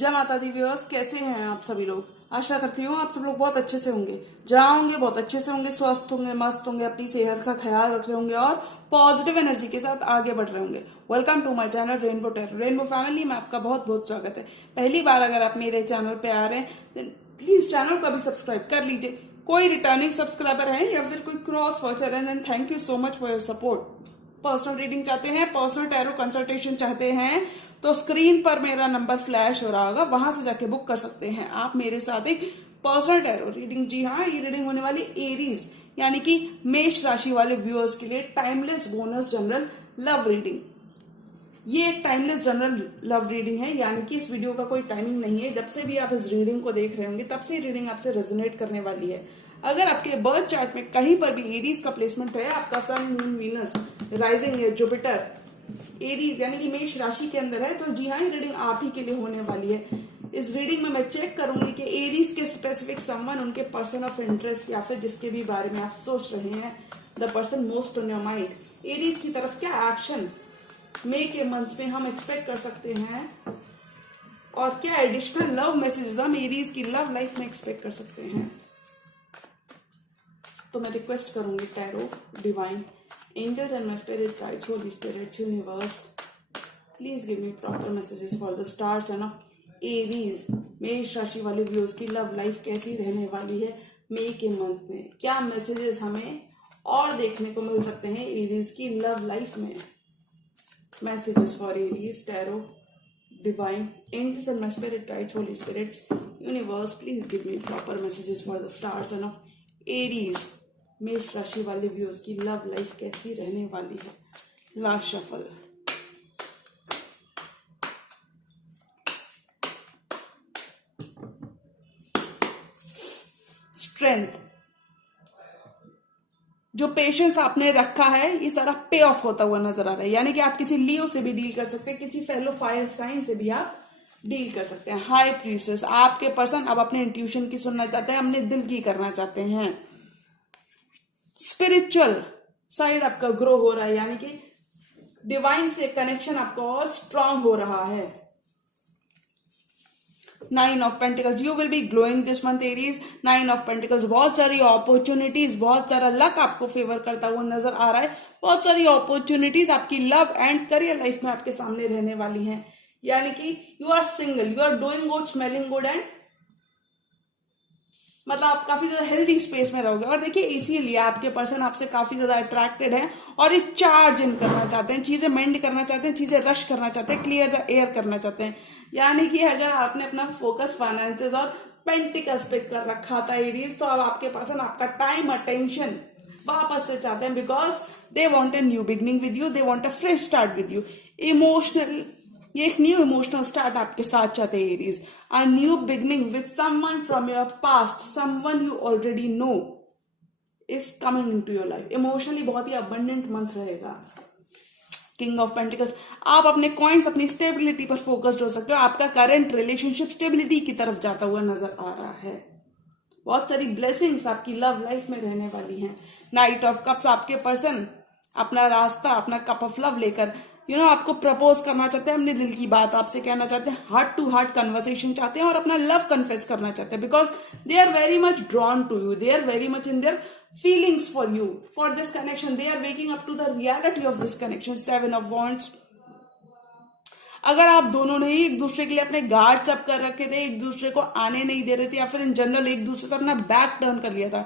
जय माता the viewers, कैसे हैं आप सभी लोग। आशा करती हूँ आप सब लोग बहुत अच्छे से होंगे। जहाँ होंगे बहुत अच्छे से होंगे, स्वस्थ होंगे, मस्त होंगे, अपनी सेहत का ख्याल रख रहे होंगे और पॉजिटिव एनर्जी के साथ आगे बढ़ रहे होंगे। Welcome to my channel rainbow tarot. Rainbow family में आपका बहुत बहुत स्वागत है। पहली बार अगर आप मेरे चैनल पे आ रहे हैं प्लीज चैनल को भी सब्सक्राइब कर लीजिए। कोई रिटर्निंग सब्सक्राइबर है या फिर कोई क्रॉस वॉचर है, then thank you so much for your support. Personal reading चाहते हैं, पर्सनल टैरो कंसल्टेशन चाहते हैं तो स्क्रीन पर मेरा नंबर फ्लैश हो रहा होगा, वहां से जाके बुक कर सकते हैं आप मेरे साथ एक पर्सनल टैरो रीडिंग। जी हाँ, ये रीडिंग होने वाली एरीज यानी कि मेष राशि वाले व्यूअर्स के लिए timeless bonus general love reading. ये एक टाइमलेस जनरल लव रीडिंग है, यानी कि इस वीडियो का कोई टाइमिंग नहीं है। जब से भी आप इस रीडिंग को देख रहे होंगे तब से रीडिंग आपसे रेजोनेट करने वाली है। अगर आपके बर्थ चार्ट में कहीं पर भी एरीज का प्लेसमेंट है, आपका सन, मून, वीनस, राइजिंग या जुपिटर एरीज यानी कि मेष राशि के अंदर है, तो जी हाँ, ये रीडिंग आप ही के लिए होने वाली है। इस रीडिंग में मैं चेक करूंगी कि एरीज के स्पेसिफिक समवन, उनके पर्सन ऑफ इंटरेस्ट या फिर जिसके भी बारे में आप सोच रहे हैं, the person most on your mind, Aries की तरफ क्या एक्शन मई के मंथ में हम एक्सपेक्ट कर सकते हैं और क्या एडिशनल लव मैसेजेस हम एरीज की लव लाइफ में एक्सपेक्ट कर सकते हैं। तो मैं रिक्वेस्ट करूंगी tarot, divine, angels and my spirit guides, holy spirits, universe, please give me proper messages for the stars and of Aries. मेष राशि वाले व्यूअर्स की लव लाइफ कैसी रहने वाली है मई के मंथ में, क्या मैसेजेस हमें और देखने को मिल सकते हैं एरीज की लव लाइफ में। Messages for Aries, Tarot, Divine, Angels and my spirit guides, Holy Spirits, Universe, please give me proper messages for the stars and of Aries. मेष राशि वाले व्यूअर्स की लव लाइफ कैसी रहने वाली है। Last shuffle. स्ट्रेंथ, जो पेशेंस आपने रखा है ये सारा पे ऑफ होता हुआ नजर आ रहा है, यानी कि आप किसी लियो से भी डील कर सकते हैं, किसी फेलो फायर साइन से भी आप डील कर सकते हैं। हाई प्रीस्टेस, आपके पर्सन अब अपने इंट्यूशन की सुनना चाहते हैं, अपने दिल की करना चाहते हैं। स्पिरिचुअल साइड आपका ग्रो हो रहा है, यानी कि डिवाइन से कनेक्शन आपका और स्ट्रांग हो रहा है। Nine of pentacles, you will be glowing this month Aries. Nine of pentacles, बहुत सारी अपॉर्चुनिटीज, बहुत सारा लक आपको फेवर करता हुआ नजर आ रहा है। बहुत सारी अपॉर्चुनिटीज आपकी लव एंड करियर लाइफ में आपके सामने रहने वाली हैं, यानी कि you are single, you are doing good, smelling good and मतलब आप काफी ज्यादा हेल्दी स्पेस में रहोगे। और देखिए, इसीलिए आपके पर्सन आपसे काफी ज्यादा अट्रैक्टेड है और एक चार्ज इन करना चाहते हैं, चीजें मेंड करना चाहते हैं, चीजें रश करना चाहते हैं, क्लियर द एयर करना चाहते हैं। यानी कि अगर आपने अपना फोकस फाइनेंसेस और पेंटिकल्स पे कर रखा था एरीज, तो अब आपके पर्सन आपका टाइम, अटेंशन वापस से चाहते हैं, because they want a new beginning with you, they want a fresh start with you. Emotional, ये एक न्यू इमोशनल स्टार्ट आपके साथ चाहते हैं Aries. A new beginning with someone from your past, someone you already know is coming into your life. Emotionally बहुत ही abundant month रहेगा। King of pentacles, आप अपने कॉइन्स, अपनी स्टेबिलिटी पर फोकस्ड हो सकते हो। आपका करंट रिलेशनशिप स्टेबिलिटी की तरफ जाता हुआ नजर आ रहा है। बहुत सारी ब्लेसिंग्स आपकी लव लाइफ में रहने वाली हैं। नाइट ऑफ कप्स, आपके पर्सन अपना रास्ता, अपना कप ऑफ लव लेकर आपको प्रपोज करना चाहते हैं, अपने दिल की बात आपसे कहना चाहते हैं, हार्ट टू हार्ट कन्वर्सेशन चाहते हैं और अपना लव कन्फेस करना चाहते हैं, because they are very much drawn to you, they are very much in their feelings for you, for this connection, they are waking up to the reality of this connection. Seven of wands, अगर आप दोनों ने ही एक दूसरे के लिए अपने guards up कर रखे थे, एक दूसरे को आने नहीं दे रहे थे, या फिर इन जनरल एक दूसरे से अपना बैक टर्न कर लिया था,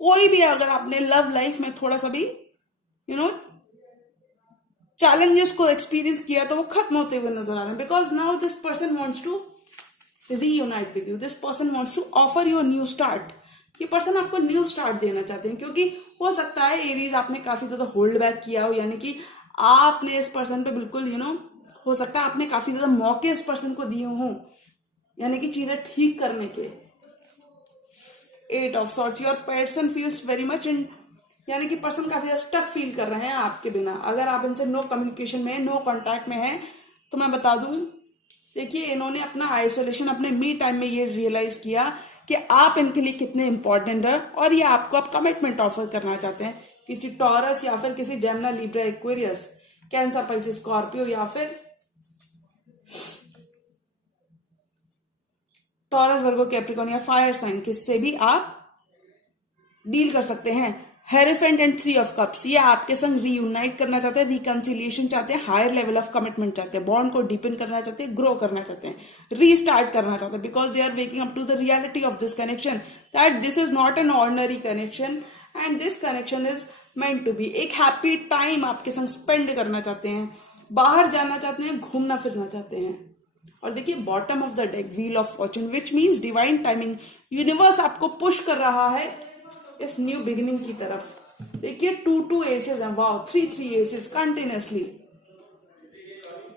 कोई भी अगर आपने लव लाइफ में थोड़ा सा भी चैलेंजेस को एक्सपीरियंस किया, तो वो खत्म होते हुए नजर आ रहे हैं, because now this person wants to reunite with you, this person wants to offer you new start. ये पर्सन आपको न्यू स्टार्ट देना चाहते हैं, क्योंकि हो सकता है एरीज आपने काफी ज्यादा होल्ड बैक किया हो, यानी कि आपने इस पर्सन पे बिल्कुल हो सकता है आपने काफी ज्यादा मौके इस पर्सन को दिए हों, यानी कि चीजें ठीक करने के। Eight of swords, your person feels very much in, यानी कि पर्सन काफी ज्यादा स्टक फील कर रहे हैं आपके बिना। अगर आप इनसे नो कम्युनिकेशन में, नो कांटेक्ट में हैं, तो मैं बता दूं, देखिए, इन्होंने अपना आइसोलेशन, अपने मी टाइम में ये रियलाइज किया कि आप इनके लिए कितने इंपॉर्टेंट है, और ये आपको अब कमिटमेंट ऑफर करना चाहते हैं, किसी टॉरस या फिर किसी Gemini, Libra, Aquarius, cancer, Pisces, Scorpio या फिर टॉरस, वर्गो, कैप्रिकॉर्न या फायर साइन, किससे भी आप डील कर सकते हैं। हेरेफेंट एंड 3 ऑफ कप्स, ये आपके संग रीयूनाइट करना चाहते हैं, रिकंसिलिएशन चाहते हैं, हायर लेवल ऑफ कमिटमेंट चाहते हैं, बॉन्ड को डीपन करना चाहते हैं, ग्रो करना चाहते हैं, रीस्टार्ट करना चाहते हैं, because they are waking up to the reality of this connection that this is not an ordinary connection and this connection is meant to be. एक हैप्पी टाइम आपके संग स्पेंड करना चाहते हैं, बाहर जाना चाहते हैं, घूमना फिरना चाहते हैं। और देखिए bottom of the deck, wheel of Fortune, which means divine timing. Universe आपको पुश कर रहा है इस न्यू बिगिनिंग की तरफ। देखिए 2 एसेस हैं, वाओ, 3 एसेस कंटिन्यूसली।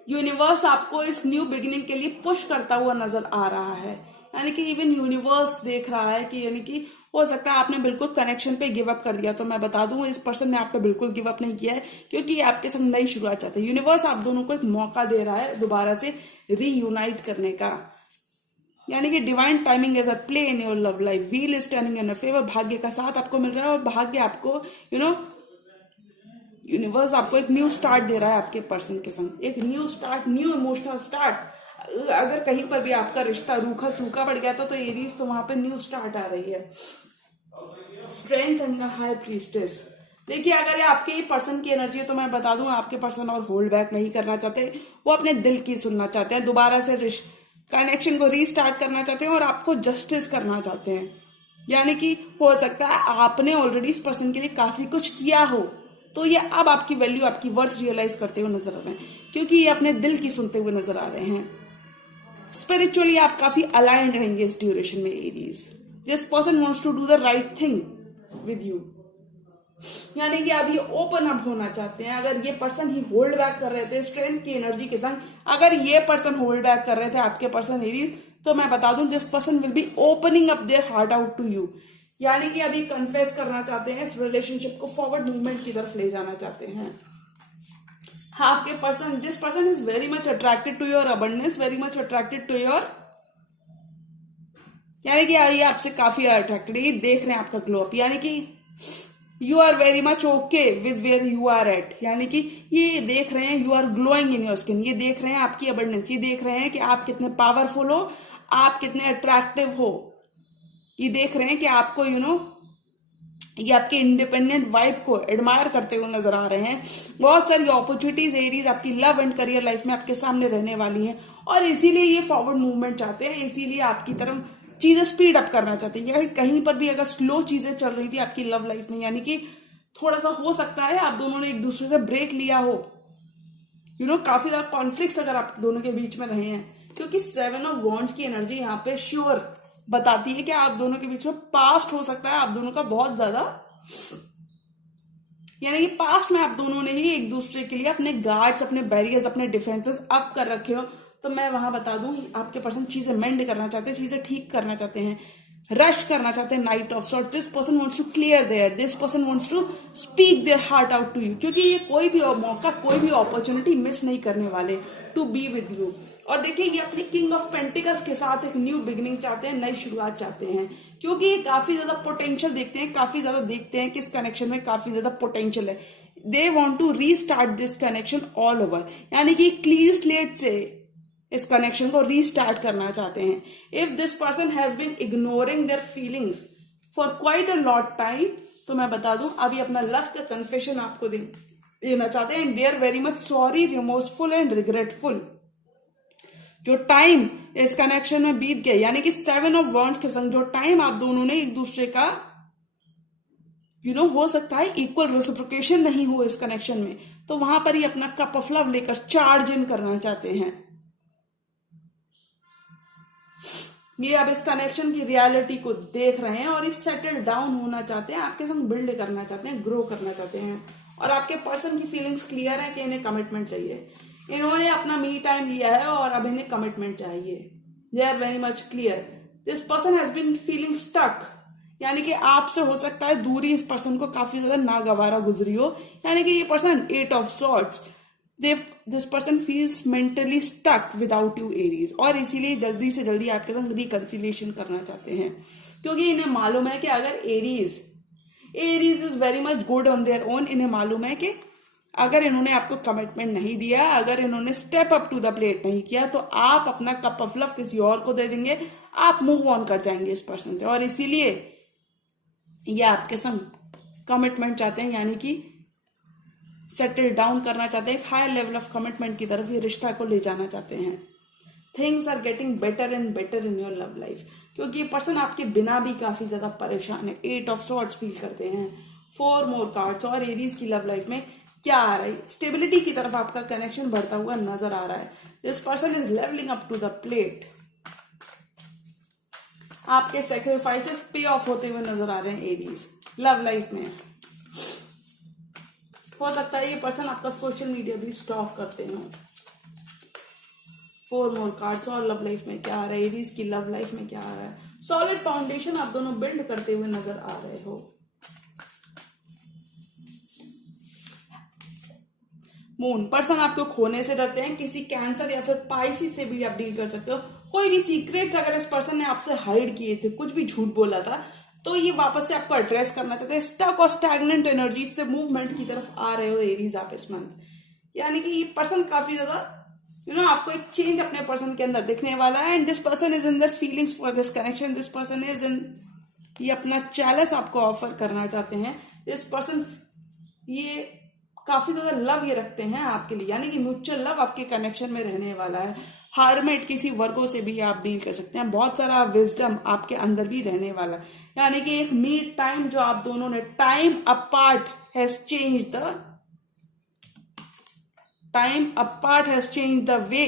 यूनिवर्स आपको इस न्यू बिगिनिंग के लिए पुश करता हुआ नजर आ रहा है, यानी कि इवन यूनिवर्स देख रहा है कि यानी कि हो सकता है आपने बिल्कुल कनेक्शन पे गिव अप कर दिया, तो मैं बता दूं इस पर्सन ने आप पे बिल्कुल गिव अप नहीं किया है, क्योंकि ये आपके संग नई शुरुआत चाहते हैं। यूनिवर्स आप दोनों को एक मौका दे रहा है दोबारा से रीयूनाइट करने का, यानी कि divine timing is a play in your love life. Wheel is turning in your favour, भाग्य का साथ आपको मिल रहा है और भाग्य आपको यूनिवर्स आपको एक न्यू स्टार्ट दे रहा है आपके पर्सन के संग, एक new start, new emotional start. अगर कहीं पर भी आपका रिश्ता रूखा सूखा पड़ गया था तो एरीज तो वहां पे न्यू स्टार्ट आ रही है। स्ट्रेंथ एंड हाई प्रीस्टेस, देखिए अगर ये आपके पर्सन की एनर्जी है तो मैं बता दूं आपके पर्सन और होल्ड बैक नहीं करना चाहते, वो अपने दिल की सुनना चाहते हैं, दोबारा से कनेक्शन को रीस्टार्ट करना चाहते हैं और आपको जस्टिस करना चाहते हैं। यानी कि हो सकता है आपने ऑलरेडी इस पर्सन के लिए काफी कुछ किया हो, तो ये अब आपकी वैल्यू, आपकी वर्थ रियलाइज करते हुए नजर आ रहे हैं, क्योंकि ये अपने दिल की सुनते हुए नजर आ रहे हैं। स्पिरिचुअली आप काफी अलाइंड रहेंगे इस ड्यूरेशन में Aries. This person wants to do the right thing with you, यानी कि आप ये ओपन अप होना चाहते हैं। अगर ये पर्सन ही होल्ड बैक कर रहे थे स्ट्रेंथ की एनर्जी के संग, अगर ये पर्सन होल्ड बैक कर रहे थे आपके पर्सन एरीज, तो मैं बता दूं this person will be opening up their heart out to you, यानी कि अभी कन्फेस करना चाहते हैं, इस रिलेशनशिप को फॉरवर्ड मूवमेंट की तरफ ले जाना चाहते हैं। हाँ, आपके person, this person is very much attracted to your abundance, very much attracted to your, यानी कि ये आपसे काफी अट्रैक्टेड, ये देख रहे हैं आपका ग्लो अप, यानी कि you are very much okay with where you are at, यानी कि ये देख रहे हैं you are glowing in your skin, ये देख रहे हैं आपकी अबंडेंस, ये देख रहे हैं कि आप कितने पावरफुल हो, आप कितने अट्रैक्टिव हो, ये देख रहे हैं कि आपको ये आपके इंडिपेंडेंट वाइब को एडमायर करते हुए नजर आ रहे हैं। बहुत सारी अपॉर्चुनिटीज एरीज आपकी लव एंड करियर लाइफ में आपके सामने रहने वाली हैं और इसीलिए ये फॉरवर्ड मूवमेंट चाहते हैं, इसीलिए आपकी तरफ चीजें स्पीड अप करना चाहते हैं। या कहीं पर भी अगर स्लो चीजें चल रही थी आपकी लव लाइफ में, यानी कि थोड़ा सा हो सकता है आप दोनों ने एक दूसरे से ब्रेक लिया हो, काफी ज्यादा कॉन्फ्लिक्ट अगर आप दोनों के बीच में रहे हैं, क्योंकि 7 ऑफ वॉन्ड्स की एनर्जी यहाँ पे श्योर बताती है कि आप दोनों के बीच में पास्ट हो सकता है आप दोनों का बहुत ज्यादा, यानी कि पास्ट में आप दोनों ने ही एक दूसरे के लिए अपने गार्ड्स, अपने बैरियर्स, अपने डिफेंसेस अप कर रखे हो। तो मैं वहां बता दूं आपके पर्सन चीजें मेंड करना चाहते हैं, चीजें ठीक करना चाहते हैं, रश करना चाहते हैं। Knight of swords, this person wants to clear their, this person wants to speak their heart out to you, क्योंकि ये कोई भी मौका, कोई भी अपॉर्चुनिटी मिस नहीं करने वाले टू बी विद यू। और देखिए ये अपने किंग ऑफ पेंटिकल्स के साथ एक न्यू बिगिनिंग चाहते हैं, नई शुरुआत चाहते हैं, क्योंकि ये काफी ज्यादा पोटेंशियल देखते हैं, काफी ज्यादा देखते हैं कि इस कनेक्शन में काफी ज्यादा पोटेंशियल है। They want to restart this connection all over, यानी कि क्लीन स्लेट से इस कनेक्शन को रीस्टार्ट करना चाहते हैं। If this person has been ignoring their feelings for quite a lot time, तो मैं बता दूं अभी अपना लव का कन्फेशन आपको देना चाहते हैं। They are very much sorry, remorseful and regretful. जो टाइम इस कनेक्शन में बीत गया, यानी कि 7 ऑफ वॉन्ड्स के संग जो टाइम आप दोनों ने एक दूसरे का हो सकता है इक्वल रेसिप्रोकेशन नहीं हो इस कनेक्शन में, तो वहां पर ही अपना कप ऑफ लव लेकर चार्ज इन करना चाहते हैं। ये अब इस कनेक्शन की रियलिटी को देख रहे हैं और इस सेटल डाउन होना चाहते हैं, आपके संग बिल्ड करना चाहते हैं, ग्रो करना चाहते हैं। और आपके पर्सन की फीलिंग्स क्लियर है कि इन्हें कमिटमेंट चाहिए, इन्होंने अपना मी टाइम लिया है और अब इन्हें कमिटमेंट चाहिए। They are very much clear. This person has been feeling stuck, यानी कि आपसे हो सकता है दूरी इस पर्सन को काफी ज्यादा नागवारा गुजरी हो, यानी कि ये person 8 of swords, this person feels mentally stuck without you Aries, और इसीलिए जल्दी से जल्दी आपके साथ रिकंसिलिएशन करना चाहते हैं, क्योंकि इन्हें मालूम है कि अगर Aries is very much good on their own, इन्हें मालूम है कि अगर इन्होंने आपको कमिटमेंट नहीं दिया, अगर इन्होंने step up to the plate नहीं किया, तो आप अपना कप ऑफ लव किसी और को दे देंगे, आप मूव ऑन कर जाएंगे इस पर्सन से। और इसीलिए ये आपके संग कमिटमेंट चाहते हैं, यानी कि सेटल डाउन करना चाहते हैं, हायर लेवल ऑफ कमिटमेंट की तरफ ये रिश्ता को ले जाना चाहते हैं। Things are getting better and better in your love life, क्योंकि ये पर्सन आपके बिना भी काफी ज्यादा परेशान है। 8 ऑफ सॉर्ड्स फील करते हैं, 4 मोर कार्ड्स। और एरीज की लव लाइफ में क्या आ रहा है, स्टेबिलिटी की तरफ आपका कनेक्शन बढ़ता हुआ नजर आ रहा है। This person is levelling up to the plate, आपके सेक्रीफाइसेस पे ऑफ होते हुए नजर आ रहे हैं एरीज लव लाइफ में। हो सकता है ये पर्सन आपका सोशल मीडिया भी स्टॉक करते हो। 4 मोर कार्ड्स। और लव लाइफ में क्या आ रहा है, एरीज की लव लाइफ में क्या आ रहा है, सॉलिड फाउंडेशन आप दोनों बिल्ड करते हुए नजर आ रहे हो। मून, पर्सन आपको खोने से डरते हैं, किसी कैंसर या फिर पाइसिस से भी आप डील कर सकते हो। कोई भी सीक्रेट्स अगर इस पर्सन ने आपसे हाइड किए थे, कुछ भी झूठ बोला था, तो ये वापस से आपको एड्रेस करना चाहते हैं। स्टक और स्टैग्नेंट एनर्जी से मूवमेंट की तरफ आ रहे हो एरीज आप इस मंथ, यानी कि ये पर्सन काफी ज्यादा आपको एक चेंज अपने पर्सन के अंदर दिखने वाला है। And this person is in their feelings for this connection. This person is in, ये अपना चैलेंज आपको ऑफर करना चाहते हैं। दिस पर्सन ये काफी ज्यादा लव ये रखते हैं आपके लिए, यानी कि म्यूचुअल लव आपके कनेक्शन में रहने वाला है। हार्मेट, किसी वर्गों से भी आप डील कर सकते हैं। बहुत सारा विजडम आपके अंदर भी रहने वाला है, यानी कि एक मीट टाइम जो आप दोनों ने time apart has change the way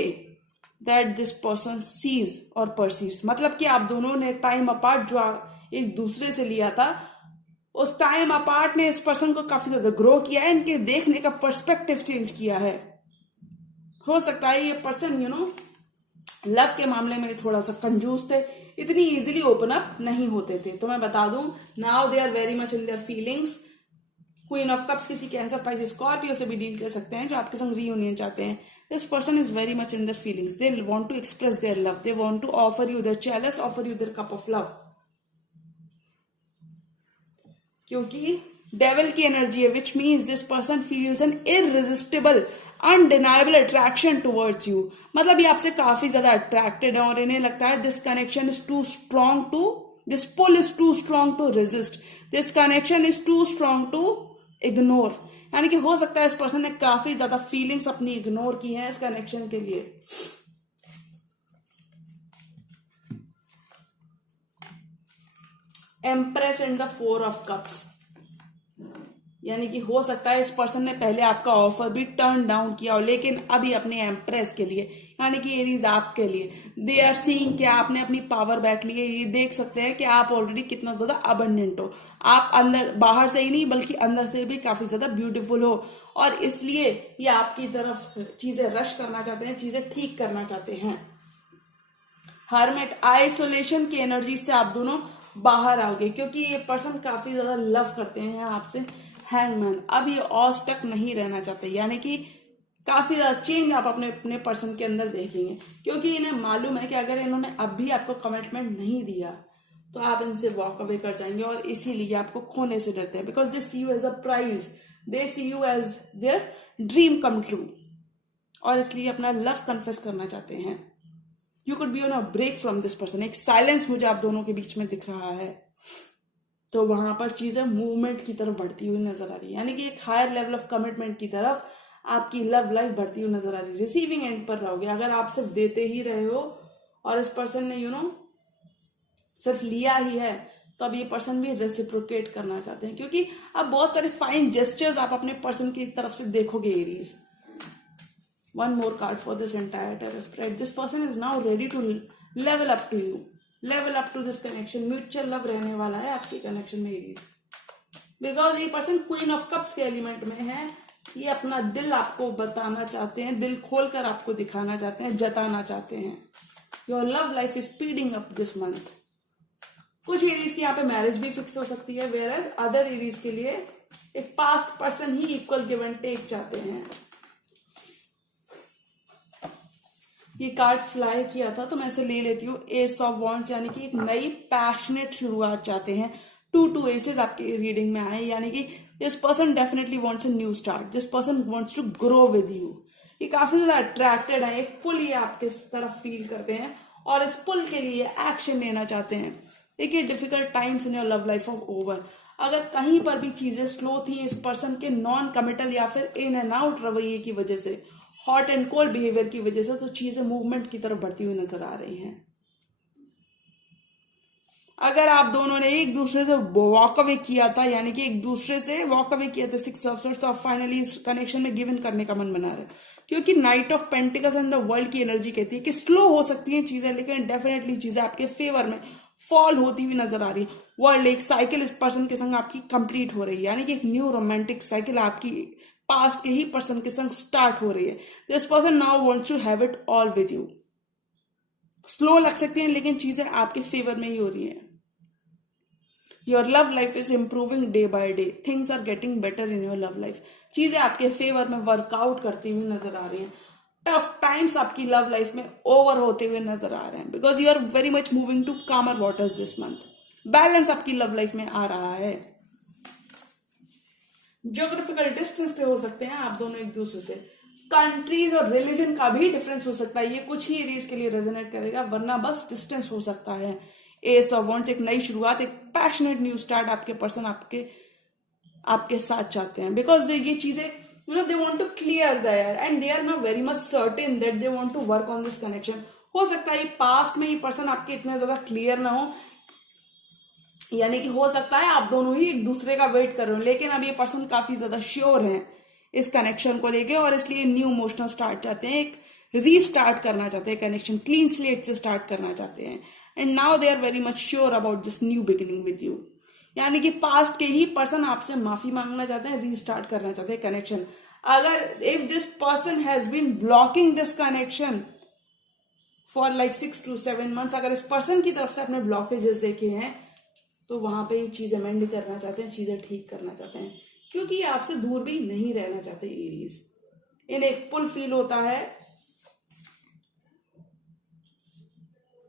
that this person sees और परसीव्स। मतलब कि आप दोनों ने टाइम अपार्ट जो एक दूसरे से लिया था, उस टाइम अपार्ट ने इस पर्सन को काफी ज्यादा ग्रो किया है, इनके देखने का पर्सपेक्टिव चेंज किया है। हो सकता है ये पर्सन लव के मामले में थोड़ा सा कंजूस थे, इतनी इजीली ओपन अप नहीं होते थे। तो मैं बता दूं, now they are very much in their feelings. Queen of cups किसी कैंसर, पाइसिस, स्कॉर्पियो से भी डील कर सकते हैं जो आपके संग रीयूनियन चाहते हैं। This person is very much in their feelings, they want to express their love, they want to offer you their challenge, offer you their cup of love. क्योंकि डेविल की एनर्जी है, which means this person feels an irresistible undeniable attraction towards you. मतलब ये आपसे काफी ज्यादा attracted है और इन्हें लगता है this connection is too strong to, this pull is too strong to resist, this connection is too strong to ignore. यानी कि हो सकता है इस पर्सन ने काफी ज्यादा फीलिंग्स अपनी इग्नोर की हैं इस कनेक्शन के लिए। Empress and the 4 of cups, यानी कि हो सकता है इस पर्सन ने पहले आपका ऑफर भी टर्न डाउन किया हो, लेकिन अभी अपने एम्प्रेस के लिए, यानी कि एरीज आपके लिए, दे आर सीइंग कि आपने अपनी पावर बैक ली है। ये देख सकते हैं कि आप ऑलरेडी कितना ज्यादा अबंडेंट हो, आप अंदर बाहर से ही नहीं बल्कि अंदर से भी काफी ज्यादा ब्यूटीफुल हो, और इसलिए ये आपकी तरफ चीजें रश करना चाहते हैं, चीजें ठीक करना चाहते हैं। हर्मिट, आइसोलेशन की एनर्जी से आप दोनों बाहर आओगे, क्योंकि ये पर्सन काफी ज्यादा लव करते हैं आपसे। हैंगमैन, अब ये और स्टक नहीं रहना चाहते, यानी कि काफी ज्यादा चेंज आप अपने पर्सन के अंदर देखेंगे, क्योंकि इन्हें मालूम है कि अगर इन्होंने अब भी आपको कमिटमेंट नहीं दिया तो आप इनसे वॉक अवे कर जाएंगे, और इसीलिए आपको खोने से डरते हैं। Because they see you as a prize, they see you as their dream come true, और इसलिए अपना लव कन्फेस करना चाहते हैं। You could be on a break from this person, एक साइलेंस मुझे आप दोनों के बीच में दिख रहा है, तो वहां पर चीजें मूवमेंट की तरफ बढ़ती हुई नजर आ रही है, यानी कि एक हायर लेवल ऑफ कमिटमेंट की तरफ आपकी लव लाइफ बढ़ती हुई नजर आ रही है। रिसीविंग एंड पर रहोगे, अगर आप सिर्फ देते ही रहे हो और इस पर्सन ने सिर्फ लिया ही है, तो अब ये पर्सन भी रेसिप्रोकेट करना चाहते हैं, क्योंकि अब बहुत सारे फाइन जेस्चर्स आप अपने पर्सन की तरफ से देखोगे Aries. One more card for this entire tarot spread, this person is now ready to level up to you, level up to this connection. Mutual love रहने वाला है आपके कनेक्शन में एरीज, बिकॉज ये पर्सन क्वीन ऑफ कप्स के element में है। ये अपना दिल आपको बताना चाहते हैं, दिल खोलकर आपको दिखाना चाहते हैं, जताना चाहते हैं। Your love life is speeding up this month. कुछ एरीज की यहाँ पे मैरिज भी फिक्स हो सकती है, वेयर एज अदर एरीज के लिए एक पास्ट पर्सन ही इक्वल गिव एंड टेक चाहते हैं। ये कार्ड फ्लाई किया था तो मैं इसे ले लेती हूँ। एस ऑफ वॉन्ड्स, यानी कि एक नई पैशनेट शुरुआत चाहते हैं। 2 एसेस आपकी रीडिंग में आए, यानी कि this person definitely wants a new start, this person wants to grow with you. ये काफी ज्यादा अट्रैक्टेड है, एक पुल ये आपके तरफ फील करते हैं और इस पुल के लिए एक्शन लेना चाहते हैं। देखिए difficult times in your love life of over. अगर कहीं पर भी चीजें स्लो थी इस पर्सन के नॉन कमिटल या फिर इन एंड आउट रवैये की वजह से, हॉट एंड कोल्ड बिहेवियर की वजह से, तो चीजें मूवमेंट की तरफ बढ़ती हुई नजर आ रही हैं। अगर आप दोनों ने एक दूसरे से वॉक अवे किया था, यानी कि एक दूसरे से वॉक अवे किया था, 6 ऑफ सॉर्ड्स, और फाइनली इस कनेक्शन में गिव इन करने का मन बना रहे, क्योंकि night of pentacles and the world की एनर्जी कहती है कि स्लो हो सकती हैं चीजें, लेकिन डेफिनेटली चीजें आपके फेवर में फॉल होती हुई नजर आ रही है। वर्ल्ड एक साइकिल इस पर्सन के संग आपकी कंप्लीट हो रही है, यानी कि एक न्यू रोमांटिक साइकिल आपकी पास्ट के ही पर्सन के संग स्टार्ट हो रही है। This person now wants to have it all with you. Slow लग सकती हैं लेकिन चीजें आपके फेवर में ही हो रही हैं। Your love life is improving day by day, things are getting better in your love life. चीजें आपके फेवर में वर्कआउट करती हुई नजर आ रही हैं। टफ टाइम्स आपकी लव लाइफ में ओवर होते हुए नजर आ रहे हैं, because you are very much moving to calmer waters this month. Balance आपकी लव लाइफ में आ रहा है। ज्योग्राफिकल डिस्टेंस पे हो सकते हैं आप दोनों एक दूसरे से। कंट्रीज और रिलीजन का भी डिफरेंस हो सकता है, ये कुछ ही एरियाज के लिए रेजोनेट करेगा, वरना बस डिस्टेंस हो सकता है। एस ऑफ वांड्स, एक नई शुरुआत, एक पैशनेट न्यू स्टार्ट आपके पर्सन आपके साथ चाहते हैं, बिकॉज ये चीजें they want to clear the air and they are not very much certain that they want to work on this connection. हो सकता है पास्ट में ये पर्सन आपके इतने ज्यादा क्लियर ना हो, यानी कि हो सकता है आप दोनों ही एक दूसरे का वेट कर रहे हो, लेकिन अब ये पर्सन काफी ज्यादा श्योर हैं इस कनेक्शन को लेके, और इसलिए न्यू इमोशनल स्टार्ट चाहते हैं, एक रीस्टार्ट करना चाहते हैं, कनेक्शन क्लीन स्लेट से स्टार्ट करना चाहते हैं। And now they are very much sure about this new beginning with you, यानी कि पास्ट के ही पर्सन आपसे माफी मांगना चाहते हैं, रीस्टार्ट करना चाहते हैं कनेक्शन। अगर if this person has been blocking this connection for like 6 to 7 months, अगर इस पर्सन की तरफ से अपने ब्लॉकेजेस देखे हैं तो वहां पे ये चीजें मेंड करना चाहते हैं, चीजें ठीक करना चाहते हैं, क्योंकि आपसे दूर भी नहीं रहना चाहते एरीज। इन्हें एक पुल फील होता है,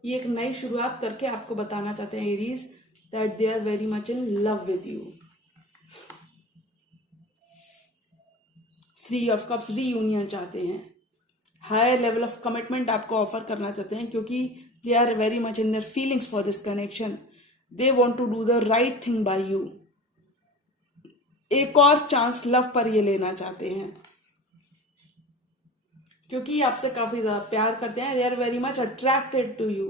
ये एक नई शुरुआत करके आपको बताना चाहते हैं Aries that they are very much in love with you. 3 of cups, reunion चाहते हैं, हायर लेवल ऑफ कमिटमेंट आपको ऑफर करना चाहते हैं, क्योंकि they are very much in their feelings for this connection. They want to do the right thing by you. एक और chance love पर ये लेना चाहते हैं, क्योंकि आपसे काफी ज्यादा प्यार करते हैं, they are very much attracted to you,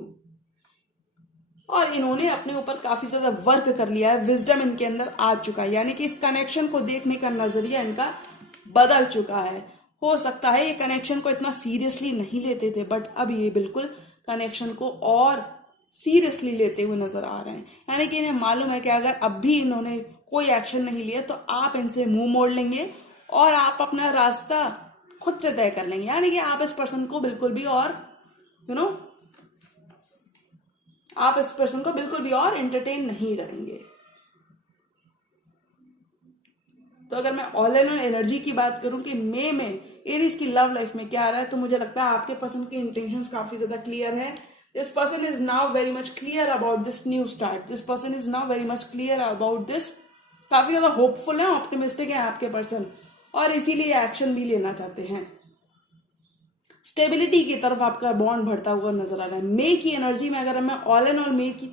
और इन्होंने अपने ऊपर काफी ज्यादा वर्क कर लिया है, विजडम इनके अंदर आ चुका है, यानी कि इस कनेक्शन को देखने का नजरिया इनका बदल चुका है। हो सकता है ये कनेक्शन को इतना सीरियसली नहीं लेते थे, बट अब ये बिल्कुल कनेक्शन को और सीरियसली लेते हुए नजर आ रहे हैं, यानी कि इन्हें मालूम है कि अगर अब भी इन्होंने कोई एक्शन नहीं लिया तो आप इनसे मुंह मोड़ लेंगे और आप अपना रास्ता खुद से तय कर लेंगे, यानी कि आप इस पर्सन को बिल्कुल भी और आप इस पर्सन को बिल्कुल भी और एंटरटेन नहीं करेंगे। तो अगर मैं ऑल एंड ऑल एनर्जी की बात करूं कि मई में एरीज की लव लाइफ में क्या आ रहा है, तो मुझे लगता है आपके पर्सन के इंटेंशंस काफी ज्यादा क्लियर है। This person is now very much clear about this new start, this person is now very much clear about this, काफी ज्यादा होपफुल है, ऑप्टिमिस्टिक है आपके पर्सन, और इसीलिए एक्शन भी लेना चाहते हैं। स्टेबिलिटी की तरफ आपका बॉन्ड बढ़ता हुआ नजर आ रहा है। मई की एनर्जी में अगर मैं ऑल एंड ऑल मई की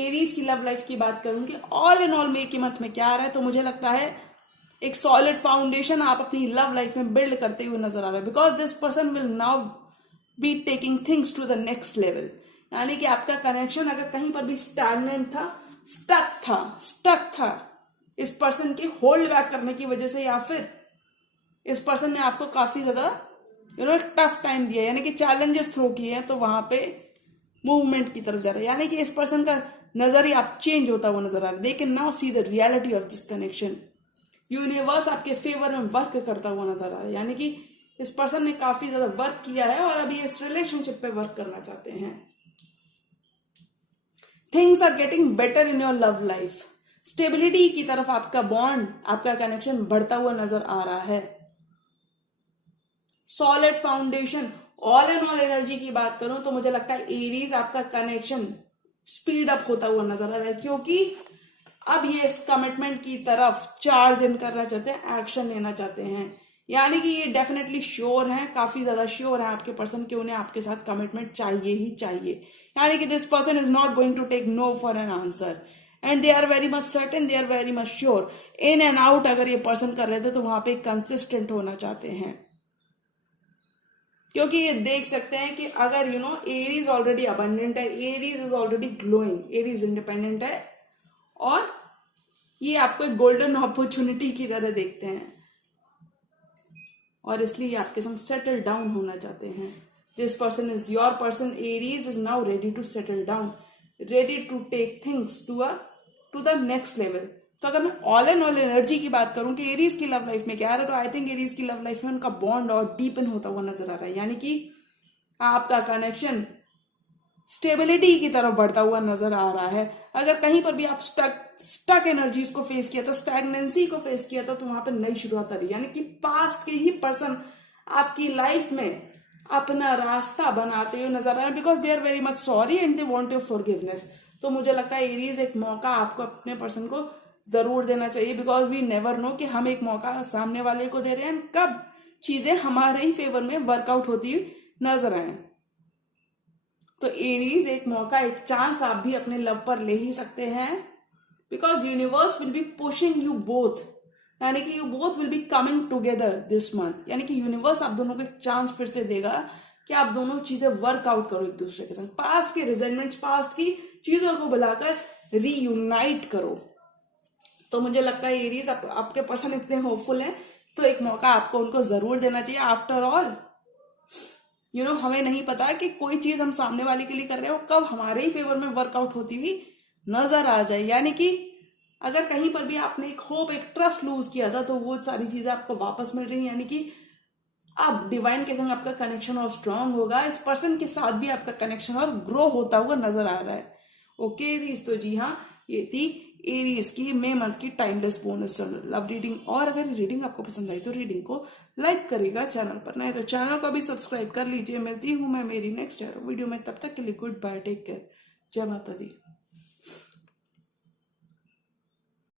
एरीज की लव लाइफ की बात करूं कि ऑल एंड ऑल मई के मंथ में क्या आ रहा है, तो मुझे लगता है एक सॉलिड फाउंडेशन आप अपनी लव लाइफ में बिल्ड करते हुए नजर आ रहा है, because this person will now be taking things to the next level, यानी कि आपका कनेक्शन अगर कहीं पर भी स्टैग्नेंट था, स्टक था इस पर्सन के होल्ड बैक करने की वजह से, या फिर इस पर्सन ने आपको काफी ज्यादा टफ टाइम दिया, यानी कि चैलेंजेस थ्रो किए हैं, तो वहां पे मूवमेंट की तरफ जा रहा है, यानी कि इस पर्सन का नजरिया आप चेंज होता हुआ नजर आ रहा है। They can now see the reality of this connection. Universe आपके फेवर में वर्क करता हुआ नजर आ रहा है, यानी कि इस पर्सन ने काफी ज्यादा वर्क किया है और अभी इस रिलेशनशिप पे वर्क करना चाहते हैं। Things are getting better in your love life. Stability की तरफ आपका बॉन्ड, आपका कनेक्शन बढ़ता हुआ नजर आ रहा है। Solid foundation, all and all energy की बात करूं तो मुझे लगता है एरीज आपका कनेक्शन स्पीड अप होता हुआ नजर आ रहा है, क्योंकि अब ये इस कमिटमेंट की तरफ चार्ज इन करना चाहते हैं, एक्शन लेना चाहते हैं। यानी कि ये डेफिनेटली श्योर हैं, काफी ज्यादा श्योर है आपके पर्सन कि उन्हें आपके साथ कमिटमेंट चाहिए ही चाहिए। यानी कि this person is not going to take no for an answer and they are very much certain, they are very much sure. In and out अगर ये पर्सन कर रहे थे तो वहां पे कंसिस्टेंट होना चाहते हैं, क्योंकि ये देख सकते हैं कि अगर एरीज ऑलरेडी अबंडेंट है, Aries is already glowing, Aries independent है और ये आपको एक गोल्डन अपॉर्चुनिटी की तरह देखते हैं और इसलिए ये आपके संग सेटल डाउन होना चाहते हैं। This person is your person, Aries is now ready to settle down, ready to take things to the next level. तो अगर मैं ऑल एंड ऑल एनर्जी की बात करूं कि एरीज की लव लाइफ में क्या आ रहा है, तो आई थिंक एरीज की लव लाइफ में उनका बॉन्ड और डीपन होता हुआ नजर आ रहा है। यानी कि आपका कनेक्शन स्टेबिलिटी की तरफ बढ़ता हुआ नजर आ रहा है। अगर कहीं पर भी आप स्टक एनर्जीज को फेस किया था, स्टैग्नेंसी को फेस किया था, तो वहां पर नई शुरुआत आ रही है। यानी कि पास्ट के ही पर्सन आपकी लाइफ में अपना रास्ता बनाते हुए नजर आ रहे हैं, because they are very much sorry and they want your forgiveness. तो मुझे लगता है एरीज एक मौका आपको अपने पर्सन को जरूर देना चाहिए, बिकॉज वी नेवर नो कि हम एक मौका सामने वाले को दे रहे हैं, कब चीजें हमारे ही फेवर में वर्कआउट होती हुई नजर आए। तो एरीज एक मौका, एक चांस आप भी अपने लव पर ले ही सकते हैं, because universe will be pushing you both. यानी कि you both will be coming together this month. यानी कि यूनिवर्स आप दोनों को एक चांस फिर से देगा कि आप दोनों चीजें वर्कआउट करो एक दूसरे के संग, पास्ट के रिजेंटमेंट्स, पास्ट की चीजों को बुलाकर रीयूनाइट करो। तो मुझे लगता है एरीज आपके पर्सन इतने होपफुल हैं, तो एक मौका आपको उनको जरूर देना चाहिए। आफ्टर ऑल हमें नहीं पता कि कोई चीज हम सामने वाले के लिए कर रहे हो कब हमारे ही फेवर में वर्कआउट होती हुई नजर आ जाए। यानी कि अगर कहीं पर भी आपने एक होप, एक ट्रस्ट लूज किया था, तो वो सारी चीजें आपको वापस मिल रही है। यानी कि अब डिवाइन के संग आपका कनेक्शन और स्ट्रांग होगा, इस पर्सन के साथ भी आपका कनेक्शन और ग्रो होता हुआ नजर आ रहा है। ओके एरीज, तो जी हाँ, ये थी एरीज की मई मंथ की टाइमलेस बोनस लव रीडिंग। और अगर रीडिंग आपको पसंद आई तो रीडिंग को लाइक करिएगा, चैनल पर नए तो चैनल को भी सब्सक्राइब कर लीजिए। मिलती हूँ मैं मेरी नेक्स्ट वीडियो में, तब तक के लिए गुड बाय, टेक केयर, जय माता दी।